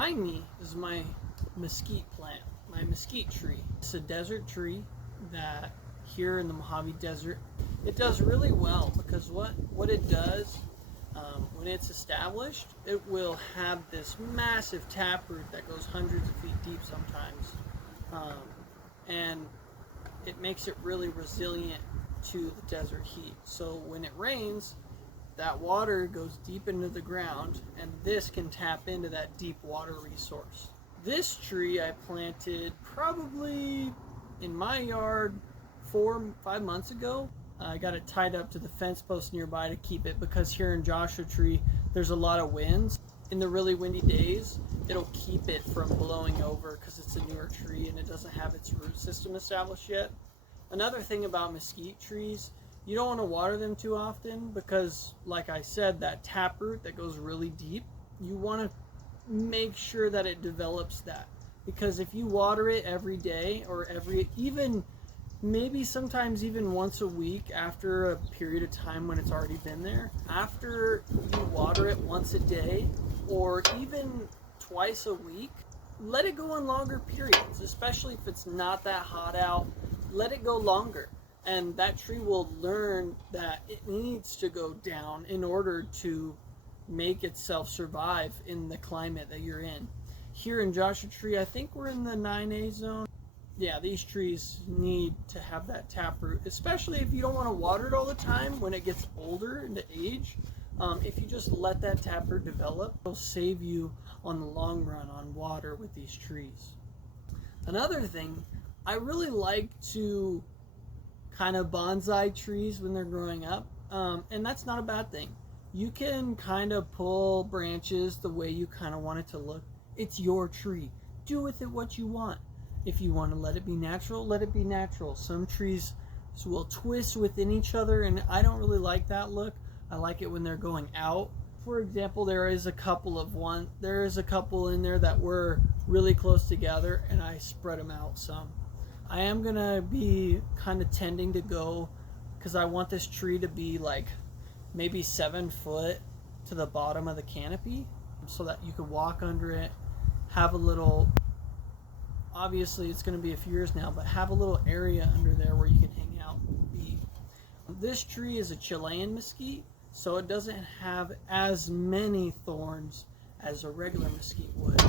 Behind me is my mesquite plant, my mesquite tree. It's a desert tree that here in the Mojave Desert, it does really well because what it does when it's established, it will have this massive taproot that goes hundreds of feet deep sometimes, and it makes it really resilient to the desert heat. So when it rains, that water goes deep into the ground, and this can tap into that deep water resource. This tree I planted probably in my yard 4-5 months ago. I got it tied up to the fence post nearby to keep it because here in Joshua Tree there's a lot of winds. In the really windy days, it'll keep it from blowing over because it's a newer tree and it doesn't have its root system established yet. Another thing about mesquite trees, you don't want to water them too often because, like I said, that taproot that goes really deep, you want to make sure that it develops that. Because if you water it every day or maybe sometimes even once a week after a period of time when it's already been there, after you water it once a day or even twice a week, let it go on longer periods, especially if it's not that hot out. Let it go longer, and that tree will learn that it needs to go down in order to make itself survive in the climate that you're in. Here in Joshua Tree, I think we're in the 9A zone. Yeah, these trees need to have that taproot, especially if you don't want to water it all the time when it gets older into age. If you just let that taproot develop, it'll save you on the long run on water with these trees. Another thing, I really like to kind of bonsai trees when they're growing up, and that's not a bad thing. You can kind of pull branches the way you kind of want it to look. It's your tree. Do with it what you want. If you want to let it be natural, let it be natural. Some trees will twist within each other, and I don't really like that look. I like it when they're going out. For example, there is a couple in there that were really close together, and I spread them out some. I am gonna be kind of tending to go because I want this tree to be like maybe 7 foot to the bottom of the canopy so that you could walk under it, have a little, obviously it's going to be a few years now, but have a little area under there where you can hang out and be. This tree is a Chilean mesquite, so it doesn't have as many thorns as a regular mesquite would.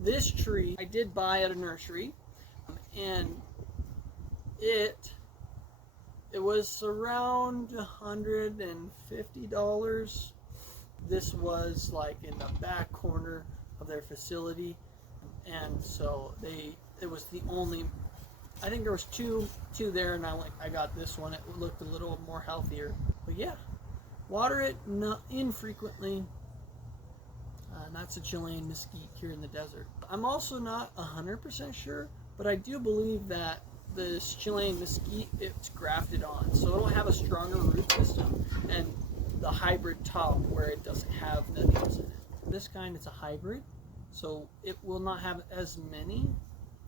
This tree I did buy at a nursery, and it was around $150. This was like in the back corner of their facility, and so it was the only, I think there was two there, and I got this one. It looked a little more healthier. But yeah, water it not infrequently. That's a Chilean mesquite here in the desert. I'm also not 100% sure, but I do believe that this Chilean mesquite, it's grafted on, so it'll have a stronger root system and the hybrid top where it doesn't have the needles in it. This kind, it's a hybrid, so it will not have as many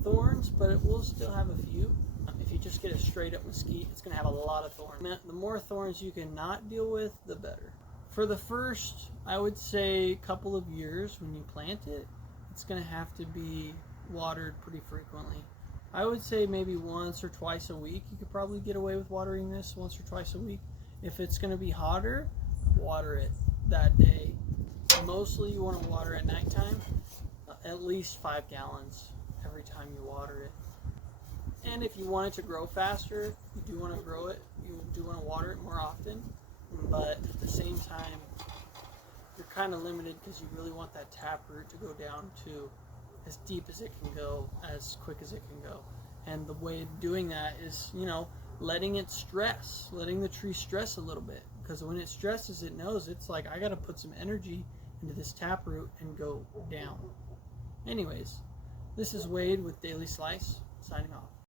thorns, but it will still have a few. If you just get a straight up mesquite, it's going to have a lot of thorns. The more thorns you can not deal with, the better. For the first, I would say, couple of years when you plant it, it's going to have to be watered pretty frequently. I would say maybe once or twice a week. You could probably get away with watering this once or twice a week. If it's going to be hotter, water it that day. Mostly you want to water at nighttime, at least 5 gallons every time you water it. And if you want it to grow faster, you do want to grow it, you do want to water it more often, but at the same time, you're kind of limited because you really want that taproot to go down to as deep as it can go, as quick as it can go. And the way of doing that is, letting it stress, letting the tree stress a little bit. Because when it stresses, it knows it's like, I got to put some energy into this taproot and go down. Anyways, this is Wade with Daily Slice, signing off.